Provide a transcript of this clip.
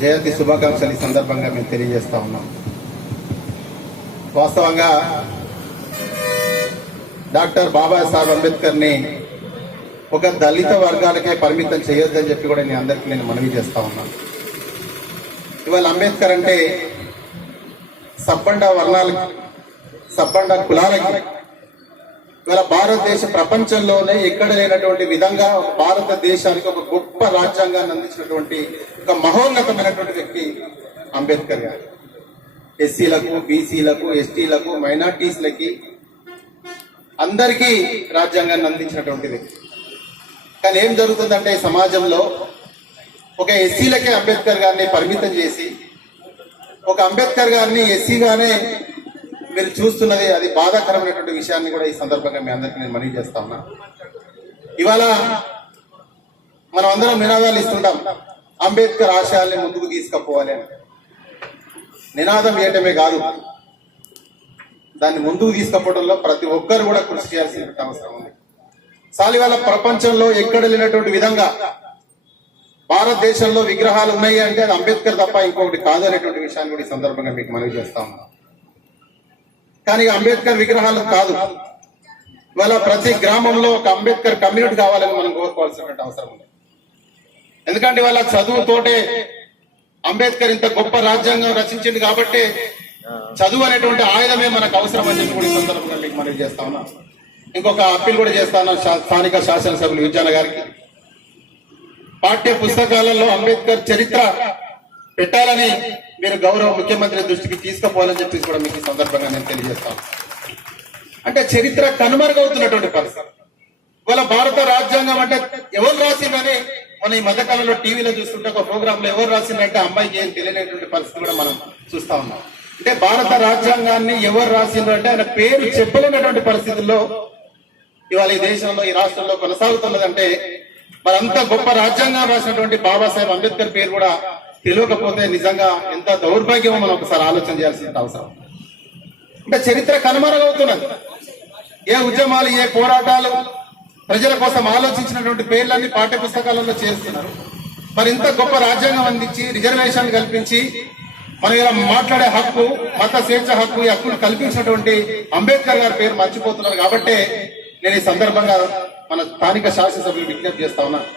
జయంతి శుభాకాంక్షలు ఈ సందర్భంగా మేము తెలియజేస్తా ఉన్నాం. వాస్తవంగా డాక్టర్ బాబాసాహెబ్ అంబేద్కర్ని ఒక దళిత వర్గాలకే పరిమితం చేయొద్దని చెప్పి కూడా నేను అందరికీ నేను మనవి చేస్తా ఉన్నాను. ఇవాళ అంబేద్కర్ అంటే సబ్బండ వర్ణాలకి సబ్బండ కులాలకి ఇవాళ భారతదేశ ప్రపంచంలోనే ఎక్కడ లేనటువంటి విధంగా భారతదేశానికి ఒక గొప్ప రాజ్యాంగాన్ని అందించినటువంటి ఒక మహోన్నతమైనటువంటి వ్యక్తి అంబేద్కర్ గారు. ఎస్సీలకు బీసీలకు ఎస్టీలకు మైనార్టీస్లకి అందరికీ రాజ్యాంగాన్ని అందించినటువంటి వ్యక్తి. కానీ ఏం జరుగుతుందంటే ఈ సమాజంలో ఒక ఎస్సీలకే అంబేద్కర్ గారిని పరిమితం చేసి ఒక అంబేద్కర్ గారిని ఎస్సీగానే మీరు చూస్తున్నది అది బాధాకరమైనటువంటి విషయాన్ని కూడా ఈ సందర్భంగా మీ అందరికీ నేను మనవి చేస్తా ఉన్నా. ఇవాళ మనం అందరం నినాదాలు ఇస్తుంటాం. అంబేద్కర్ ఆశయాల్ని ముందుకు తీసుకుపోవాలి అని. నినాదం వేయటమే కాదు. దాన్ని ముందుకు తీసుకుపోవడంలో ప్రతి ఒక్కరు కూడా కృషి చేయాల్సిన అవసరం ఉంది. సాలివాల ప్రపంచంలో ఎక్కడ లేనటువంటి విధంగా భారతదేశంలో విగ్రహాలు ఉన్నాయి అంటే అది అంబేద్కర్ తప్ప ఇంకొకటి కాదు అనేటువంటి విషయాన్ని కూడా ఈ సందర్భంగా మీకు మనవి చేస్తాం కానీ అంబేద్కర్ విగ్రహాలు కాదు. ఇవాళ ప్రతి గ్రామంలో ఒక అంబేద్కర్ కమ్యూనిటీ కావాలని మనం కోరుకోవాల్సినటువంటి అవసరం ఉంది. ఎందుకంటే ఇవాళ చదువుతోటే అంబేద్కర్ ఇంత గొప్ప రాజ్యాంగం రచించింది కాబట్టి చదువు అనేటువంటి ఆయుధమే మనకు అవసరం అని చెప్పి కూడా ఈ సందర్భంగా మీకు మనవి చేస్తా ఉన్నా. ఇంకొక అప్పీల్ కూడా చేస్తాను స్థానిక శాసనసభ్యులు విజయాన గారికి. పాఠ్య పుస్తకాలలో అంబేద్కర్ చరిత్ర పెట్టాలని మీరు గౌరవ ముఖ్యమంత్రి దృష్టికి తీసుకుపోవాలని చెప్పి కూడా మీకు ఈ సందర్భంగా నేను తెలియజేస్తాను. అంటే చరిత్ర కనుమరుగవుతున్నటువంటి పరిస్థితి. ఇవాళ భారత రాజ్యాంగం అంటే ఎవరు రాసిందని మన ఈ మధ్యకాలంలో టీవీలో చూస్తుంటే ఒక ప్రోగ్రామ్లో ఎవరు రాసిందంటే అమ్మాయికి ఏం తెలియనటువంటి పరిస్థితి కూడా మనం చూస్తా ఉన్నాం. అంటే భారత రాజ్యాంగాన్ని ఎవరు రాసిండ్రు అంటే ఆయన పేరు చెప్పలేనటువంటి పరిస్థితుల్లో ఇవాళ ఈ దేశంలో ఈ రాష్ట్రంలో కొనసాగుతున్నదంటే మరి అంత గొప్ప రాజ్యాంగం రాసినటువంటి బాబాసాహెబ్ అంబేద్కర్ పేరు కూడా తెలియకపోతే నిజంగా ఎంత దౌర్భాగ్యమో మనం ఒకసారి ఆలోచన చేయాల్సిన అవసరం. అంటే చరిత్ర కనుమరుగవుతున్నది. ఏ ఉద్యమాలు ఏ పోరాటాలు ప్రజల కోసం ఆలోచించినటువంటి పేర్లన్నీ పాఠ్య పుస్తకాలలో చేస్తున్నారు. మరి ఇంత గొప్ప రాజ్యాంగం అందించి రిజర్వేషన్ కల్పించి మనం ఇలా మాట్లాడే హక్కు మత స్వేచ్ఛ హక్కు ఈ హక్కును కల్పించినటువంటి అంబేద్కర్ గారి పేరు మర్చిపోతున్నారు కాబట్టి నేను ఈ సందర్భంగా మన స్థానిక శాసనసభ్యులు విజ్ఞప్తి చేస్తా ఉన్నాను